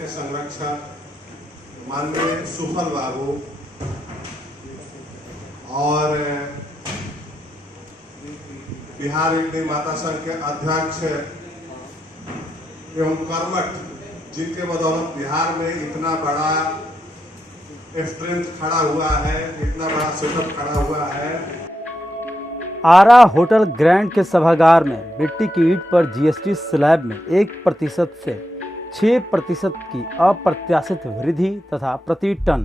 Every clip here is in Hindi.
के संरक्षक माननीय सुफल बाबू और बिहार ईंट निर्माता संघ के अध्यक्ष एवं कर्मठ, जिनके बदौलत बिहार में इतना बड़ा स्ट्रेंथ खड़ा हुआ है, इतना बड़ा सेटअप खड़ा हुआ है। आरा होटल ग्रैंड के सभागार में मिट्टी की ईंट पर जीएसटी स्लैब में 1% से 6% की अप्रत्याशित वृद्धि तथा प्रति टन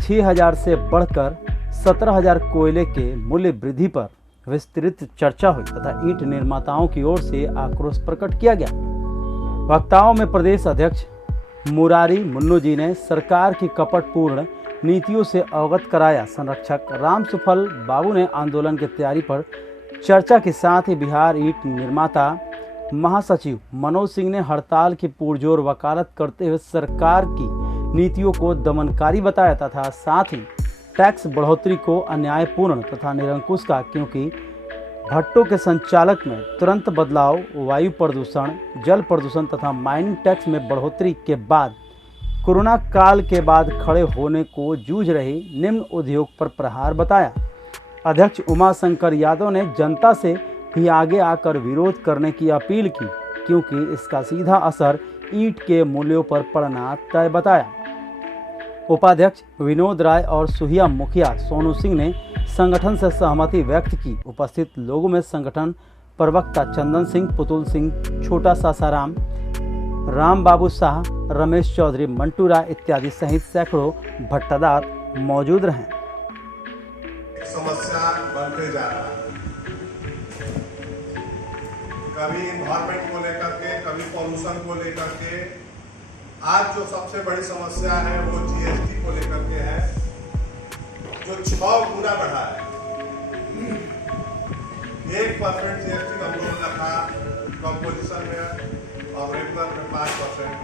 6,000 से बढ़कर 17,000 कोयले के मूल्य वृद्धि पर विस्तृत चर्चा हुई तथा ईंट निर्माताओं की ओर से आक्रोश प्रकट किया गया। वक्ताओं में प्रदेश अध्यक्ष मुरारी मुन्नू जी ने सरकार की कपटपूर्ण नीतियों से अवगत कराया। संरक्षक राम सुफल बाबू ने आंदोलन की तैयारी पर चर्चा के साथ ही बिहार ईंट निर्माता महासचिव मनोज सिंह ने हड़ताल की पुरजोर वकालत करते हुए सरकार की नीतियों को दमनकारी बताया तथा साथ ही टैक्स बढ़ोतरी को अन्यायपूर्ण तथा निरंकुश कहा, क्योंकि भट्टों के संचालक में तुरंत बदलाव वायु प्रदूषण, जल प्रदूषण तथा माइनिंग टैक्स में बढ़ोतरी के बाद कोरोना काल के बाद खड़े होने को जूझ रही निम्न उद्योग पर प्रहार बताया। अध्यक्ष उमाशंकर यादव ने जनता से भी आगे आकर विरोध करने की अपील की, क्योंकि इसका सीधा असर ईंट के मूल्यों पर पड़ना तय बताया। उपाध्यक्ष विनोद राय और सुहिया मुखिया सोनू सिंह ने संगठन से सहमति व्यक्त की। उपस्थित लोगों में संगठन प्रवक्ता चंदन सिंह, पुतुल सिंह, छोटा सासाराम, राम बाबू शाह, रमेश चौधरी, मंटू राय इत्यादि सहित सैकड़ों भट्टादार मौजूद रहे। समस्या बनते जा रहा है, कभी इन्वायरमेंट को लेकर के, कभी पॉल्यूशन को लेकर के। आज जो सबसे बड़ी समस्या है वो जीएसटी को लेकर के है, जो 6 गुना बढ़ा है। 1% जीएसटी हम लोग का था कंपोजिशन में और रेगुलर में 5%,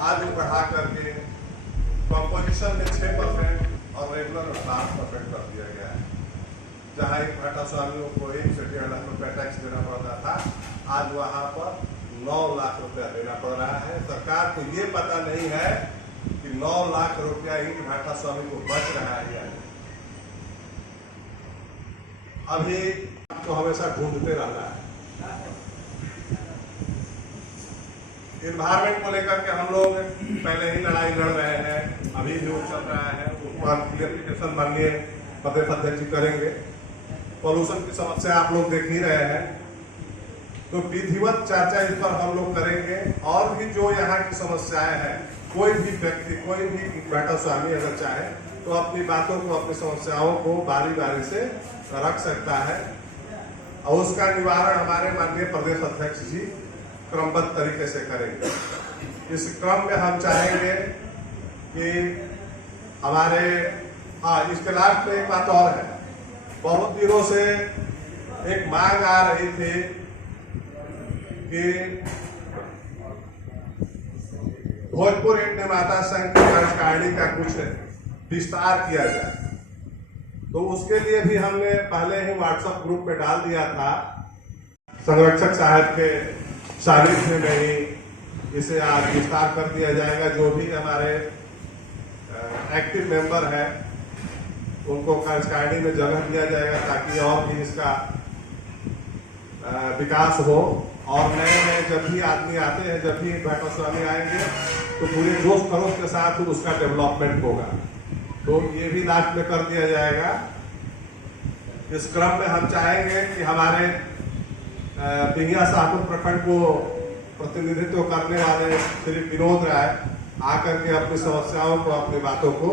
आज वो बढ़ा करके कंपोजिशन में 6% और रेगुलर में 5% कर दिया गया है। जहाँ एक भाटा स्वामियों को 1 से 1.5 लाख रुपया टैक्स देना पड़ता था, आज वहाँ पर 9 लाख रुपया देना पड़ रहा है। सरकार को ये पता नहीं है कि 9 लाख रुपया ईंट भाटा स्वामी को बच रहा है या नहीं। अभी तो हमेशा ढूंढते रहना है। इन्वायरमेंट को लेकर के हम लोग पहले ही लड़ाई लड़ रहे हैं, अभी जो चल रहा है उसको क्लियरिफिकेशन माननीय प्रदेश अध्यक्ष जी करेंगे। पॉल्यूशन की समस्या आप लोग देख ही रहे हैं, तो विधिवत चर्चा इस पर हम लोग करेंगे। और भी जो यहाँ की समस्याएं हैं, कोई भी व्यक्ति, कोई भी भाटा स्वामी अगर चाहे तो अपनी बातों को, अपनी समस्याओं को बारी बारी से रख सकता है और उसका निवारण हमारे माननीय प्रदेश अध्यक्ष जी क्रमबद्ध तरीके से करेंगे। इस क्रम में हम चाहेंगे कि हमारे इसके लास्ट में एक बात और है। बहुत दिनों से एक मांग आ रही थी कि भोजपुर ईंट निर्माता संघ की कार्यकारिणी का कुछ विस्तार किया जाए, तो उसके लिए भी हमने पहले ही व्हाट्सएप ग्रुप में डाल दिया था। संरक्षक साहब के सानिध्य में ही इसे आज विस्तार कर दिया जाएगा। जो भी हमारे एक्टिव मेंबर है उनको कार्यकारिणी में जगह दिया जाएगा, ताकि और भी इसका विकास हो। और नए जब भी आदमी आते हैं, जब भी भाटा स्वामी आएंगे तो पूरे जोश खरोश के साथ उसका डेवलपमेंट होगा, तो ये भी लास्ट में कर दिया जाएगा। इस क्रम में हम चाहेंगे कि हमारे पिंगिया शाहपुर प्रखंड को प्रतिनिधित्व करने वाले श्री विनोद राय आकर के अपनी समस्याओं को, अपनी बातों को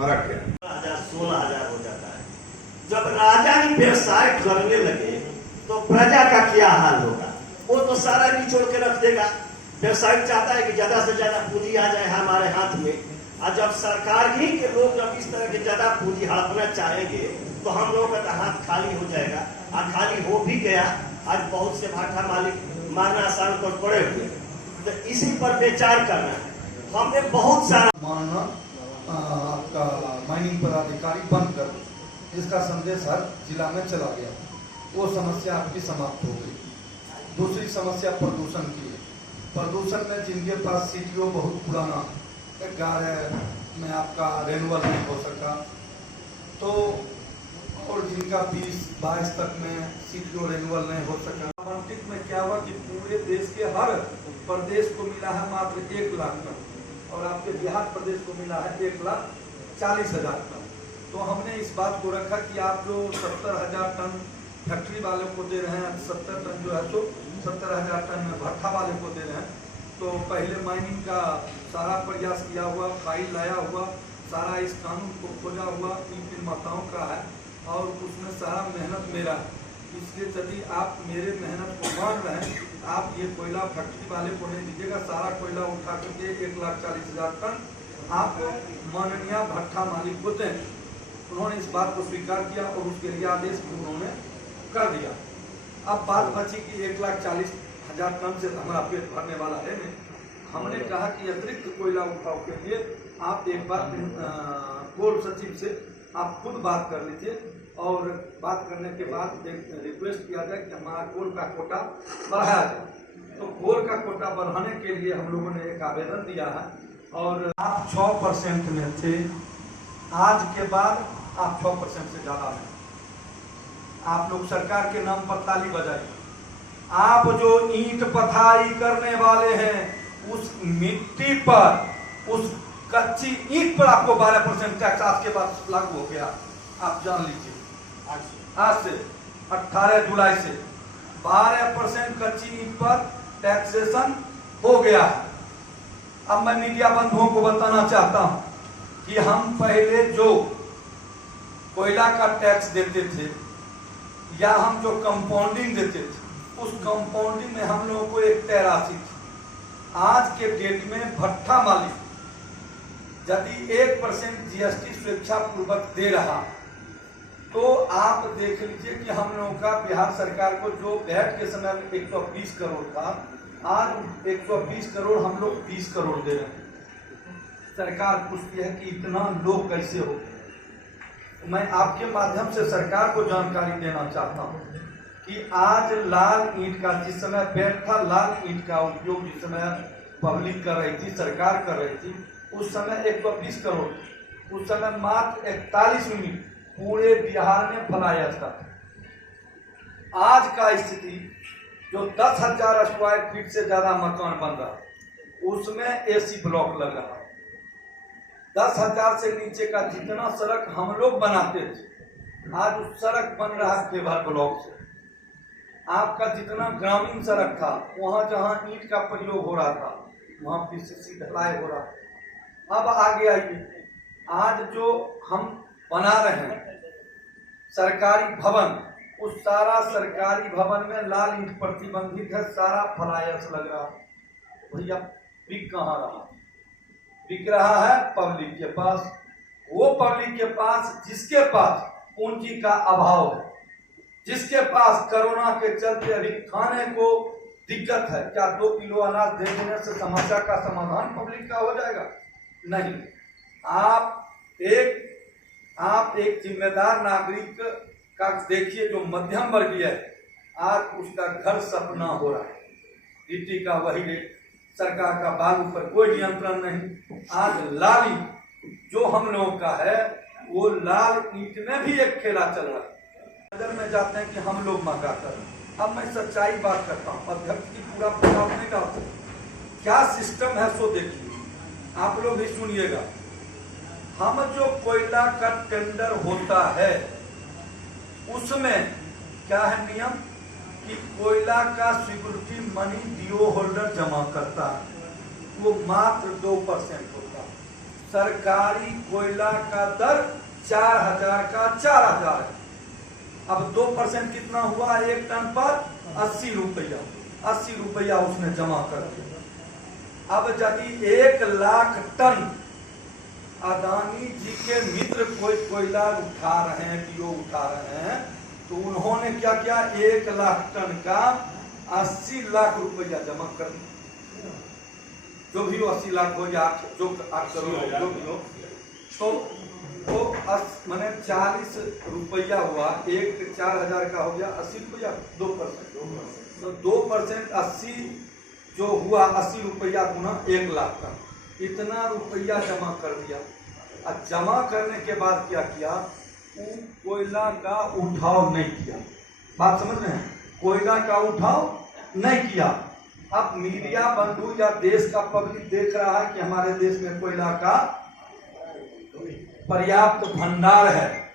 रखें। 16,000 हो जाता है। जब राजा ही व्यवसाय करने लगे तो प्रजा का क्या हाल होगा? वो तो सारा निचोड़ के रख देगा। व्यवसायिक चाहता है कि ज्यादा से ज्यादा पूंजी आ जाए हमारे हाथ में, और जब सरकार ही के लोग जब इस तरह के ज्यादा पूंजी हड़पना चाहेंगे तो हम लोगों का हाथ खाली हो जाएगा। और खाली हो भी गया। आज बहुत से भाटा मालिक मारना आसान पर पड़े हुए, तो इसी पर विचार करना। हमने बहुत सारा मानना आपका माइनिंग पदाधिकारी बंद कर, इसका संदेश हर जिला में चला गया। वो समस्या आपकी समाप्त हो गई। दूसरी समस्या प्रदूषण की है। प्रदूषण में जिनके पास सीटीओ बहुत पुराना कार है, में आपका रेनुअल नहीं हो सका, तो और जिनका 20-22 तक में सीटीओ रेनुअल नहीं हो सका। ओलंपिक में क्या हुआ कि पूरे देश के हर प्रदेश को मिला है मात्र 1 लाख टन, और आपके बिहार प्रदेश को मिला है 1,40,000 टन। तो हमने इस बात को रखा कि आप जो 70,000 टन फैक्ट्री वाले को दे रहे हैं, 70 टन जो है तो 70,000 टन में भट्ठा वाले को दे रहे हैं, तो पहले माइनिंग का सारा प्रयास किया हुआ, फाइल लाया हुआ, सारा इस कानून को खोजा हुआ इन निर्माताओं का है, और उसमें सारा मेहनत मेरा है। इसलिए यदि आप मेरे मेहनत को मान रहे हैं, आप ये कोयला फैक्ट्री वाले को नहीं दीजिएगा। सारा कोयला उठा करके 1,40,000 टन आप माननीय भट्ठा मालिक को दें। उन्होंने इस बात को स्वीकार किया और उसके लिए आदेश भी उन्होंने कर दिया। अब बात बची कि 1,40,000 टन से हमारा पेट भरने वाला है नहीं। हमने कहा कि अतिरिक्त कोयला उठाव के लिए आप एक बार कोल सचिव से आप खुद बात कर लीजिए, और बात करने के बाद एक रिक्वेस्ट किया जाए कि हमारा कोल का कोटा बढ़ाया जाए। तो कोल का कोटा बढ़ाने के लिए हम लोगों ने एक आवेदन दिया है, और आप 6% में थे, आज के बाद आप 6% से ज़्यादा हैं। आप लोग सरकार के नाम पर ताली बजाइए। आप जो ईंट पथाई करने वाले हैं, उस मिट्टी पर, उस कच्ची ईंट पर आपको 12% टैक्स आज के बाद लागू हो गया। आप जान लीजिए, आज से 18 जुलाई से 12% कच्ची ईंट पर टैक्सेशन हो गया है। अब मैं मीडिया बंधुओं को बताना चाहता हूं कि हम पहले जो कोयला का टैक्स देते थे, या हम जो कंपाउंडिंग देते थे, उस कंपाउंडिंग में हम लोगों को एक तय राशि थी। आज के डेट में भट्ठा मालिक यदि 1% जीएसटी स्वेच्छापूर्वक दे रहा, तो आप देख लीजिए कि हम लोगों का बिहार सरकार को जो वैट के समय में 120 करोड़ था, आज 120 करोड़ हम लोग 20 करोड़ दे रहे हैं। सरकार पूछती है कि इतना लोग कैसे हो। मैं आपके माध्यम से सरकार को जानकारी देना चाहता हूं कि आज लाल ईंट का, जिस समय बैन था, लाल ईंट का उपयोग जिस समय पब्लिक कर रही थी, सरकार कर रही थी, उस समय 120 करोड़, उस समय मात्र 41 यूनिट पूरे बिहार में फलाया था। आज का स्थिति जो 10,000 स्क्वायर फीट से ज्यादा मकान बन रहा, उसमें एसी ब्लॉक लग रहा। 10,000 से नीचे का जितना सड़क हम लोग बनाते थे, आज उस सड़क बन रहा फेवर ब्लॉक से। आपका जितना ग्रामीण सड़क था, वहां जहां ईंट का प्रयोग हो रहा था, वहां पीसीसी ढलाई हो रहा। अब आगे आइए, आज जो हम बना रहे हैं सरकारी भवन, उस सारा सरकारी भवन में लाल ईंट प्रतिबंधित है, सारा फलायर्स लग रहा। भैया बिक कहाँ रहा? बिक रहा है पब्लिक के पास। वो पब्लिक के पास जिसके पास पूंजी का अभाव है, जिसके पास कोरोना के चलते अभी खाने को दिक्कत है। क्या 2 किलो अनाज दे देने से समस्या का समाधान पब्लिक का हो जाएगा? नहीं। आप एक जिम्मेदार नागरिक का देखिए, जो मध्यम वर्गीय है, आज उसका घर सपना हो रहा है। गिट्टी का वही रेट, सरकार का बालू पर कोई नियंत्रण नहीं। आज लाल ईंट जो हम लोगों का है, वो लाल ईंट में भी एक खेला चल रहा है। नजर में जाते हैं कि हम लोग मंगा कर। अब मैं सच्चाई बात करता हूँ, अध्यक्ष की पूरा प्रभाव नहीं डाल सकते। क्या सिस्टम है सो देखिए, आप लोग भी सुनिएगा। हम जो कोयला का टेंडर होता है, उसमें क्या है नियम कि कोयला का सिक्योरिटी मनी डीओ होल्डर जमा करता है, वो मात्र 2% होता है। सरकारी कोयला का दर 4,000 का 4,000 है। अब 2% कितना हुआ? 1 टन पर 80 रुपया। 80 रुपया उसने जमा कर दिया। अब यदि 1 लाख टन अदानी जी के मित्र कोई कोयला उठा रहे हैं, डीओ उठा रहे हैं, तो उन्होंने क्या किया? 1 लाख टन का 80 लाख रुपया जमा कर दिया। जो भी हो, 80 लाख हो या 8 करोड़ हो, जो भी हो, तो मैंने 40 रुपया हुआ। 4,000 का हो गया 80 रुपया, 2%। तो 2% 80 जो हुआ 80 रुपया गुना 1 लाख का, इतना रुपया जमा कर दिया। और जमा करने के बाद क्या किया, वो कोयला का उठाव नहीं किया। बात समझ रहे हैं, कोयला का उठाव नहीं किया। अब मीडिया बंधु या देश का पब्लिक देख रहा है कि हमारे देश में कोयला का पर्याप्त भंडार है,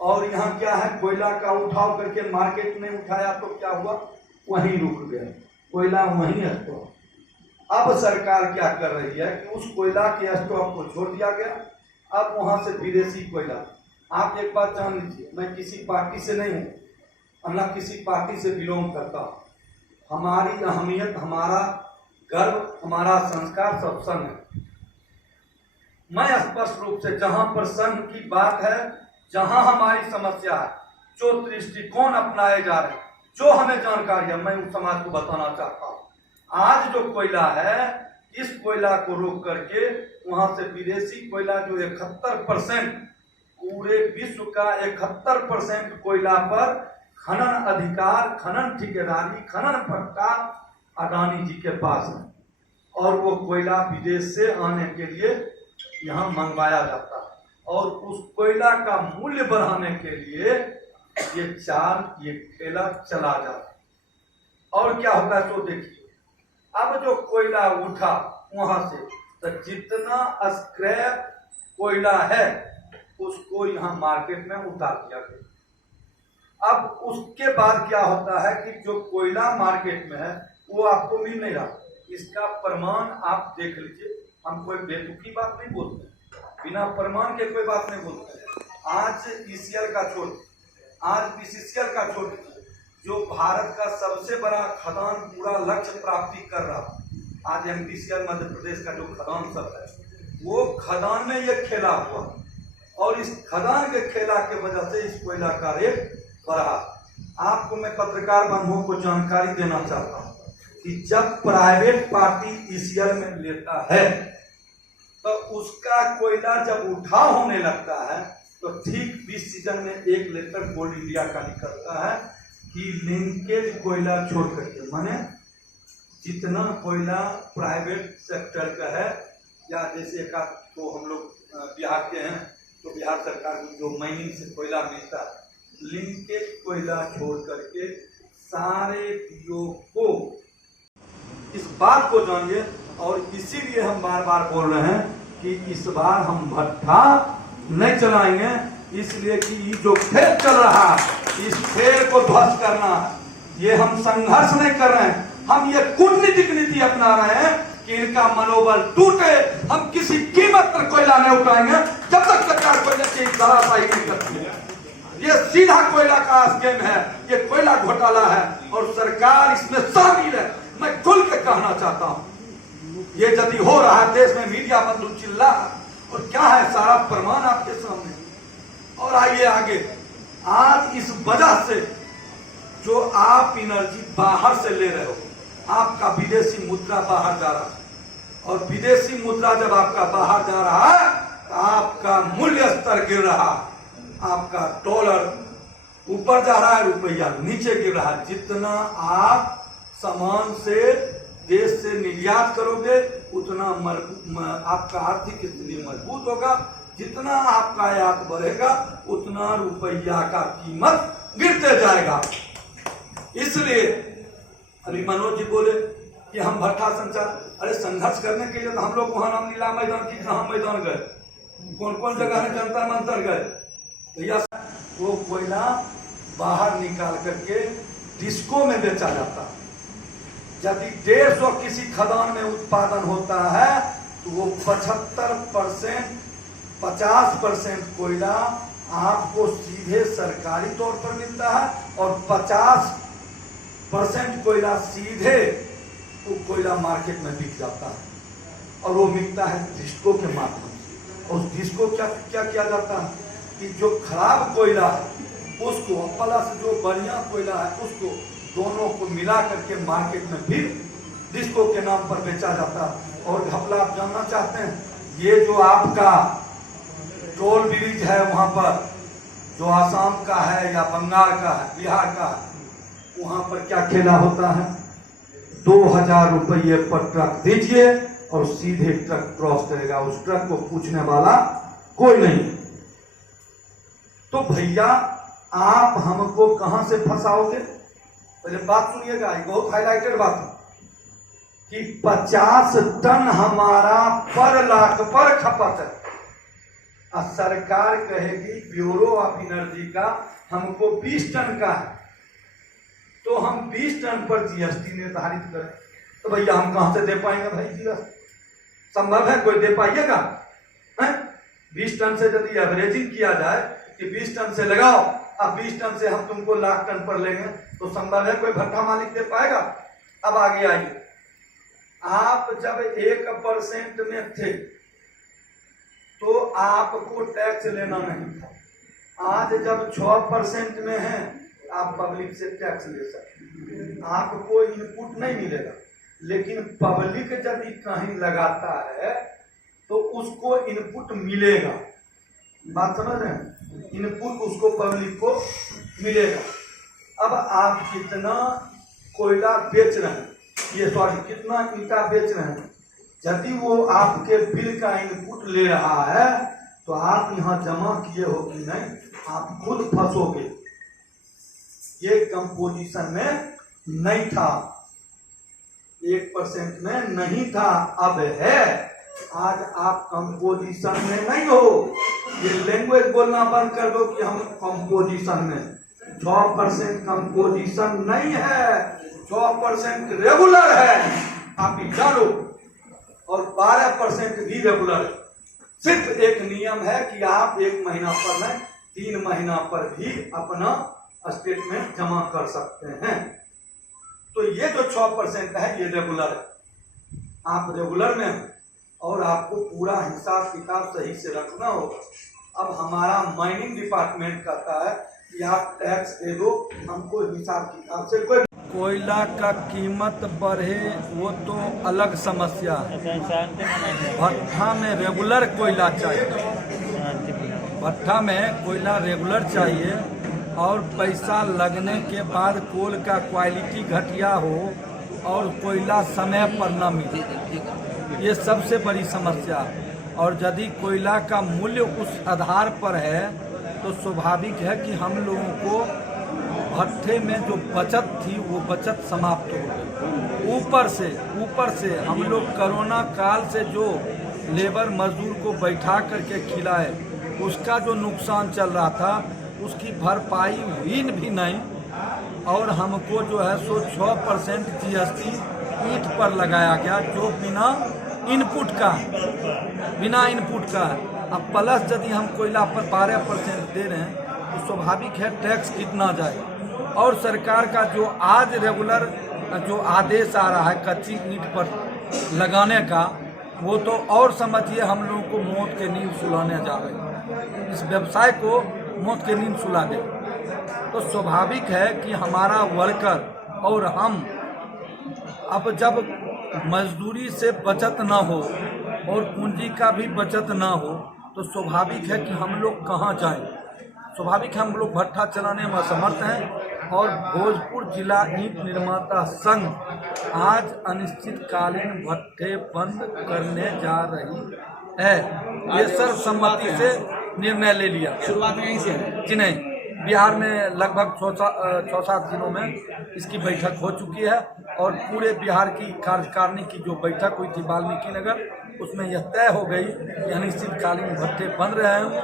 और यहाँ क्या है, कोयला का उठाव करके मार्केट में उठाया तो क्या हुआ, वहीं रुक गया, कोयला वहीं स्टॉक। अब सरकार क्या कर रही है कि उस कोयला के स्टॉक को छोड़ दिया गया, अब वहां से विदेशी कोयला। आप एक बात जान लीजिए, मैं किसी पार्टी से नहीं हूं, न किसी पार्टी से बिलोंग करता हूं। हमारी अहमियत, हमारा गर्व, हमारा संस्कार सब संघ है। मैं स्पष्ट रूप से, जहां पर संघ की बात है, जहां हमारी समस्या है, जो दृष्टिकोण अपनाए जा रहे हैं, जो हमें जानकारी है, मैं उस समाज को बताना चाहता हूं। आज जो कोयला है, इस कोयला को रोक करके वहां से विदेशी कोयला जो 71%, पूरे विश्व का 71% कोयला पर खनन अधिकार, खनन ठेकेदारी, खनन पट्टा अडानी जी के पास है, और वो कोयला विदेश से आने के लिए यहाँ मंगवाया जाता है, और उस कोयला का मूल्य बढ़ाने के लिए ये ठेला चला जाता है। और क्या होता है तो देखिए, अब जो कोयला उठा वहां से, तो जितना स्क्रैप कोयला है उसको यहाँ मार्केट में उतार दिया गया। अब उसके बाद क्या होता है कि जो कोयला मार्केट में है वो आपको मिल नहीं रहा। इसका प्रमाण आप देख लीजिए, हम कोई बेतुकी बात नहीं बोलते, बिना प्रमाण के कोई बात नहीं बोलते। आज ईसीएल का छोड़, आज बीसीसीएल का छोड़, जो भारत का सबसे बड़ा खदान पूरा लक्ष्य प्राप्ति कर रहा, आज एमपीसीएल मध्य प्रदेश का जो खदान सब है, वो खदान में ये खेला हुआ, और इस खदान के खेला के वजह से इस कोयला का रेट बढ़ा। आपको मैं पत्रकार बंधुओं को जानकारी देना चाहता हूं कि जब प्राइवेट पार्टी ईसीएल में लेता है, तो उसका कोयला जब उठाव होने लगता है, तो ठीक 20 सीजन में 1 लेटर कोल इंडिया का निकलता है कि लिंकेज कोयला छोड़ करके, माने जितना कोयला प्राइवेट सेक्टर का है, या जैसे का तो हम लोग बिहार के हैं, तो बिहार सरकार को जो माइनिंग से कोयला मिलता है, लिंकेज कोयला छोड़ करके सारे पीओ को इस बात को जानिए। और इसीलिए हम बार बार बोल रहे हैं कि इस बार हम भट्ठा नहीं चलाएंगे, इसलिए कि ये जो खेल चल रहा है, इस खेल को ध्वस्त करना है। ये हम संघर्ष नहीं कर रहे हैं, हम ये कूटनीतिक नीति अपना रहे हैं कि इनका मनोबल टूटे। हम किसी कीमत पर कोयला नहीं उठाएंगे जब तक सरकार कोयले की धराशायी नहीं करती है। ये सीधा कोयला का स्कीम है, ये कोयला घोटाला है, और सरकार इसमें शामिल है। मैं खुल के कहना चाहता हूं, ये यदि हो रहा है, देश में मीडिया बंधु चिल्ला, और क्या है, सारा प्रमाण आपके सामने। और आइए आगे, आज इस वजह से जो आप एनर्जी बाहर से ले रहे हो, आपका विदेशी मुद्रा बाहर जा रहा है, और विदेशी मुद्रा जब आपका बाहर जा रहा है, तो आपका मूल्य स्तर गिर रहा है, आपका डॉलर ऊपर जा रहा है, रुपया नीचे गिर रहा है। जितना आप सामान से देश से निर्यात करोगे, उतना आपका आर्थिक स्थिति मजबूत होगा। जितना आपका आयात बढ़ेगा, उतना रुपया का कीमत गिरते जाएगा। इसलिए अभी मनोज जी बोले कि हम भट्ठा संचार, अरे संघर्ष करने के लिए तो हम लोग वहां रामलीला मैदान की, जहां मैदान गए, कौन कौन जगह है, जंतर मंतर गए, भैया वो कोयला बाहर निकाल करके डिस्को में बेचा जाता है। यदि 150 किसी खदान में उत्पादन होता है, तो वो 75%, 50% कोयला आपको सीधे सरकारी तौर पर मिलता है, और 50% कोयला सीधे वो कोयला मार्केट में बिक जाता है, और वो मिलता है डिस्को के माध्यम से। और डिस्को क्या किया जाता है कि जो खराब कोयला है उसको, प्लस जो बढ़िया कोयला है उसको, दोनों को मिला करके मार्केट में फिर डिस्को के नाम पर बेचा जाता है। और घपला आप जानना चाहते हैं, ये जो आपका टोल ब्रिज है वहां पर, जो आसाम का है या बंगाल का है, बिहार का है, वहां पर क्या खेला होता है, 2,000 रुपये पर ट्रक दीजिए और सीधे ट्रक क्रॉस करेगा, उस ट्रक को पूछने वाला कोई नहीं। तो भैया आप हमको कहां से फंसाओगे? पहले बात सुनिएगा, ये बहुत हाईलाइटेड बात है कि 50 टन हमारा पर लाख पर खपत है और सरकार कहेगी ब्यूरो ऑफ एनर्जी का हमको 20 टन का है, तो हम 20 टन पर जीएसटी निर्धारित करें, तो भैया हम कहां से दे पाएंगे भाई जीएसटी? संभव है कोई दे पाइएगा? 20 टन से यदि एवरेजिंग किया जाए कि 20 टन से लगाओ, अब 20 टन से हम तुमको लाख टन पर लेंगे, तो संभव है कोई भट्टा मालिक दे पाएगा? अब आगे आइए, आप जब 1% में थे तो आपको टैक्स लेना नहीं था, आज जब 6% में है आप पब्लिक से टैक्स ले सकते हैं, आपको इनपुट नहीं मिलेगा, लेकिन पब्लिक यदि कहीं लगाता है तो उसको इनपुट मिलेगा। बात समझ रहे हैं? इनपुट उसको पब्लिक को मिलेगा। अब आप कितना कोयला बेच रहे हैं, ये सॉरी कितना ईंटा बेच रहे हैं, यदि वो आपके बिल का इनपुट ले रहा है तो आप यहाँ जमा किए हो कि नहीं, आप खुद फंसोगे। ये कंपोजिशन में नहीं था, 1% में नहीं था, अब है। आज आप कंपोजिशन में नहीं हो, ये लैंग्वेज बोलना बंद कर दो कि हम कंपोजिशन में। 6% कंपोजिशन नहीं है, 6% रेगुलर है, आप ही जानो, और 12% भी रेगुलर है। सिर्फ एक नियम है कि आप 1 महीना पर नहीं 3 महीना पर भी अपना स्टेटमेंट जमा कर सकते हैं। तो ये जो 6% है ये रेगुलर है, आप रेगुलर में और आपको पूरा हिसाब किताब सही से रखना होगा। अब हमारा माइनिंग डिपार्टमेंट कहता है कि आप टैक्स दे दो, हमको हिसाब किताब से कोई। कोयला का कीमत बढ़े वो तो अलग समस्या है, भट्ठा में रेगुलर कोयला चाहिए, भट्ठा में कोयला रेगुलर चाहिए, और पैसा लगने के बाद कोल का क्वालिटी घटिया हो और कोयला समय पर न मिले, ये सबसे बड़ी समस्या है। और यदि कोयला का मूल्य उस आधार पर है तो स्वाभाविक है कि हम लोगों को भट्ठे में जो बचत थी वो बचत समाप्त हो गई। ऊपर से हम लोग कोरोना काल से जो लेबर मजदूर को बैठा करके खिलाए, उसका जो नुकसान चल रहा था उसकी भरपाई हुई भी नहीं, और हमको जो है सो 6% जीएसटी ईंट पर लगाया गया जो बिना इनपुट का है। अब प्लस यदि हम कोयला पर 12% दे रहे हैं तो स्वाभाविक है टैक्स कितना जाए। और सरकार का जो आज रेगुलर जो आदेश आ रहा है कच्ची ईंट पर लगाने का, वो तो और समझिए हम लोगों को मौत के नींद सुलाने जा रहे हैं, इस व्यवसाय को मौत के नींद सुला दे। तो स्वाभाविक है कि हमारा वर्कर और हम अब जब मजदूरी से बचत ना हो और पूंजी का भी बचत ना हो तो स्वाभाविक है कि हम लोग कहाँ जाएं। स्वाभाविक है हम लोग भट्ठा चलाने में असमर्थ हैं। और भोजपुर जिला ईंट निर्माता संघ आज अनिश्चितकालीन भट्ठे बंद करने जा रही है, ये सर्वसम्मति से निर्णय ले लिया। शुरुआत में यहीं से है जी नहीं, बिहार में लगभग 6-7 दिनों में इसकी बैठक हो चुकी है, और पूरे बिहार की कार्यकारिणी की जो बैठक हुई थी वाल्मीकि नगर, उसमें यह तय हो गई कि अनिश्चितकालीन भट्ठे बंद रहे हैं।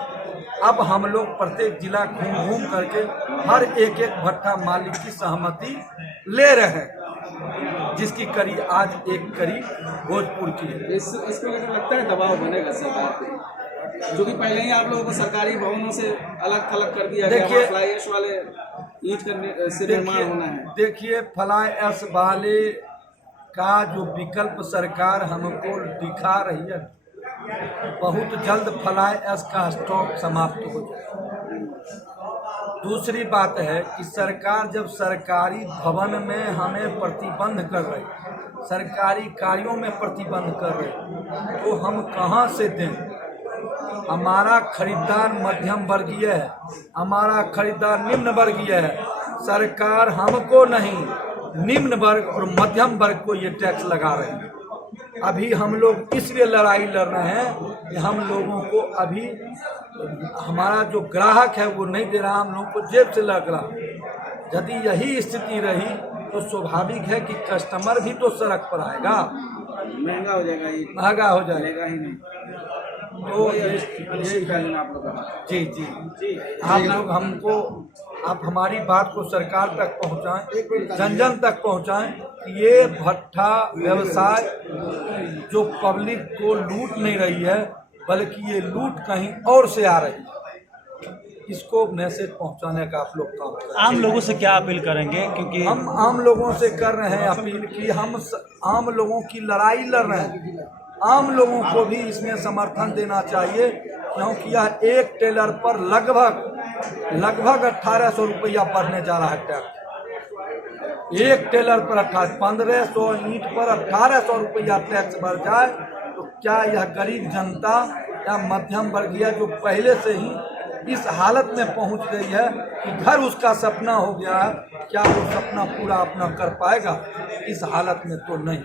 अब हम लोग प्रत्येक जिला घूम करके हर एक भट्ठा मालिक की सहमति ले रहे हैं, जिसकी कड़ी आज एक कड़ी भोजपुर की है। इसको लेकर लगता है दबाव बनेगा सरकार पे, जो कि पहले ही आप लोगों को सरकारी भवनों से अलग थलग कर दिया गया, फ्लाई ऐश वाले ईंट करने से निर्माण होना है। देखिए, फ्लाई ऐश वाले का जो विकल्प सरकार हमको दिखा रही है, बहुत जल्द फ्लाई ऐश का स्टॉक समाप्त हो जाए। दूसरी बात है कि सरकार जब सरकारी भवन में हमें प्रतिबंध कर रही, सरकारी कार्यों में प्रतिबंध कर रही, तो हम कहां से दें? हमारा खरीदार मध्यम वर्गीय है, हमारा खरीदार निम्न वर्गीय है। सरकार हमको नहीं निम्न वर्ग और मध्यम वर्ग को ये टैक्स लगा रहे हैं। अभी हम लोग इसलिए लड़ाई लड़ रहे हैं कि हम लोगों को अभी हमारा जो ग्राहक है वो नहीं दे रहा, हम लोगों को जेब से लग रहा। यदि यही स्थिति रही तो स्वाभाविक है कि कस्टमर भी तो सड़क पर आएगा, महंगा हो जाएगा, ये महंगा हो जाएगा। चलेगा ही नहीं। तो ये आप लोग का जी जी आप लोग हमको, आप हमारी बात को सरकार तक पहुंचाएं, जन जन तक पहुंचाएं कि ये भट्ठा व्यवसाय जो पब्लिक को लूट नहीं रही है बल्कि ये लूट कहीं और से आ रही है, इसको मैसेज पहुंचाने का आप लोग काम करें। आम लोगों से क्या अपील करेंगे, क्योंकि हम आम लोगों से कर रहे हैं अपील कि हम आम लोगों की लड़ाई लड़ रहे हैं, आम लोगों को भी इसमें समर्थन देना चाहिए, क्योंकि यह एक टेलर पर लगभग 1800 रुपया बढ़ने जा रहा है टैक्स। एक टेलर पर 1500 ईंट पर 1800 रुपया टैक्स बढ़ जाए तो क्या यह गरीब जनता या मध्यम वर्गीय जो पहले से ही इस हालत में पहुंच गई है कि घर उसका सपना हो गया है, क्या वो सपना पूरा अपना कर पाएगा? इस हालत में तो नहीं।